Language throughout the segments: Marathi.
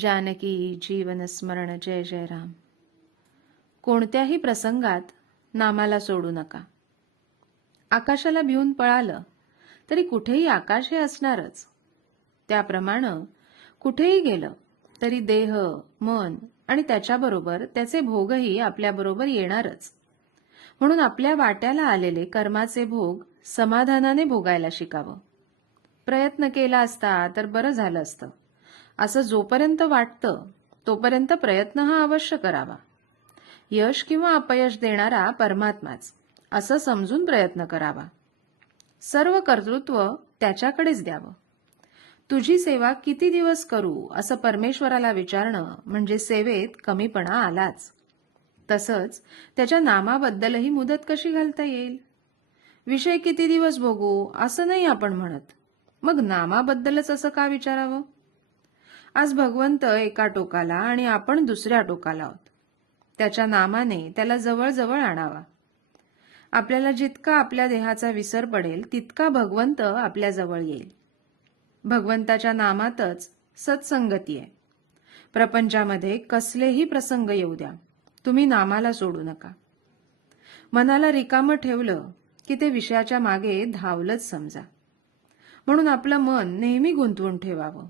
जानकी जीवन स्मरण जय जय राम कोणत्याही प्रसंगात नामाला सोडू नका आकाशाला भिवून पळालं तरी कुठेही आकाश हे असणारच त्याप्रमाणे कुठेही गेलं तरी देह मन आणि त्याच्याबरोबर त्याचे भोगही आपल्याबरोबर येणारच म्हणून आपल्या वाट्याला आलेले कर्माचे भोग समाधानाने भोगायला शिकावं प्रयत्न केला असता तर बरं झालं असतं असं जोपर्यंत वाटतं तोपर्यंत प्रयत्न हा अवश्य करावा यश किंवा अपयश देणारा परमात्माच असं समजून प्रयत्न करावा सर्व कर्तृत्व त्याच्याकडेच द्यावं तुझी सेवा किती दिवस करू असं परमेश्वराला विचारणं म्हणजे सेवेत कमीपणा आलाच तसंच त्याच्या नामाबद्दलही मुदत कशी घालता येईल विषय किती दिवस भोगू असं नाही आपण म्हणत मग नामाबद्दलच असं का विचारावं आज भगवंत एका टोकाला आणि आपण दुसऱ्या टोकाला आहोत त्याच्या नामाने त्याला जवळजवळ आणावा आपल्याला जितका आपल्या देहाचा विसर पडेल तितका भगवंत आपल्या जवळ येईल भगवंताच्या नामातच सत्संगती आहे प्रपंचामध्ये कसलेही प्रसंग येऊ द्या तुम्ही नामाला सोडू नका मनाला रिकामं ठेवलं की ते विषयाच्या मागे धावलंच समजा म्हणून आपलं मन नेहमी गुंतवून ठेवावं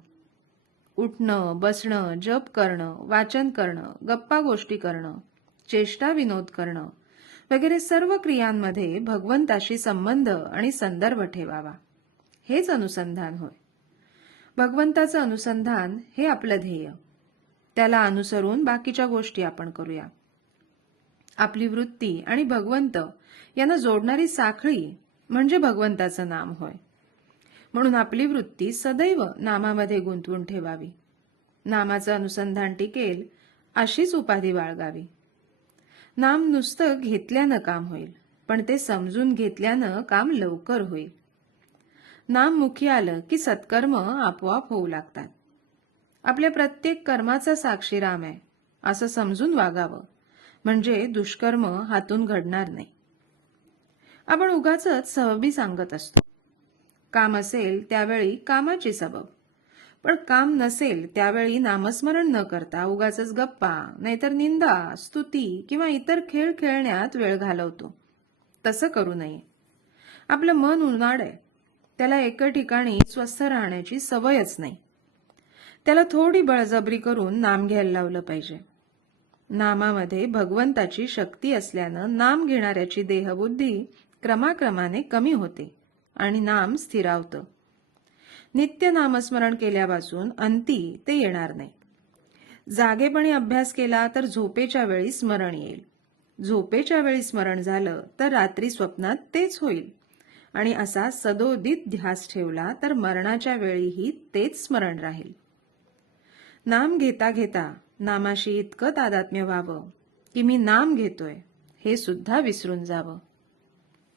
उठणं बसणं जप करणं वाचन करणं गप्पा गोष्टी करणं चेष्टा विनोद करणं वगैरे सर्व क्रियांमध्ये भगवंताशी संबंध आणि संदर्भ ठेवावा हेच अनुसंधान होय भगवंताचं अनुसंधान हे आपलं ध्येय त्याला अनुसरून बाकीच्या गोष्टी आपण करूया आपली वृत्ती आणि भगवंत यांना जोडणारी साखळी म्हणजे भगवंताचं नाम होय म्हणून आपली वृत्ती सदैव नामामध्ये गुंतवून ठेवावी नामाचं अनुसंधान टिकेल अशीच उपाधी बाळगावी नाम नुसतं घेतल्यानं काम होईल पण ते समजून घेतल्यानं काम लवकर होईल नाम मुखी आलं की सत्कर्म आपोआप होऊ लागतात आपल्या प्रत्येक कर्माचा साक्षी राम आहे असं समजून वागावं म्हणजे दुष्कर्म हातून घडणार नाही आपण उगाच सहबी सांगत असतो काम असेल त्यावेळी कामाची सबब पण काम नसेल त्यावेळी नामस्मरण न करता उगाच गप्पा नाहीतर निंदा स्तुती किंवा इतर खेळ खेळण्यात वेळ घालवतो तसं करू नये आपलं मन उन्हाळ आहे त्याला एका ठिकाणी स्वस्थ राहण्याची सवयच नाही त्याला थोडी बळजबरी करून नाम घ्यायला लावलं पाहिजे नामामध्ये भगवंताची शक्ती असल्यानं नाम घेणाऱ्याची देहबुद्धी क्रमाक्रमाने कमी होते आणि नाम स्थिरावतं नित्य नामस्मरण केल्यापासून अंती ते येणार नाही जागेपणी अभ्यास केला तर झोपेच्या वेळी स्मरण येईल झोपेच्या वेळी स्मरण झालं तर रात्री स्वप्नात तेच होईल आणि असा सदोदित ध्यास ठेवला तर मरणाच्या वेळीही तेच स्मरण राहील नाम घेता घेता नामाशी इतकं तादात्म्य व्हावं की मी नाम घेतोय हे सुद्धा विसरून जावं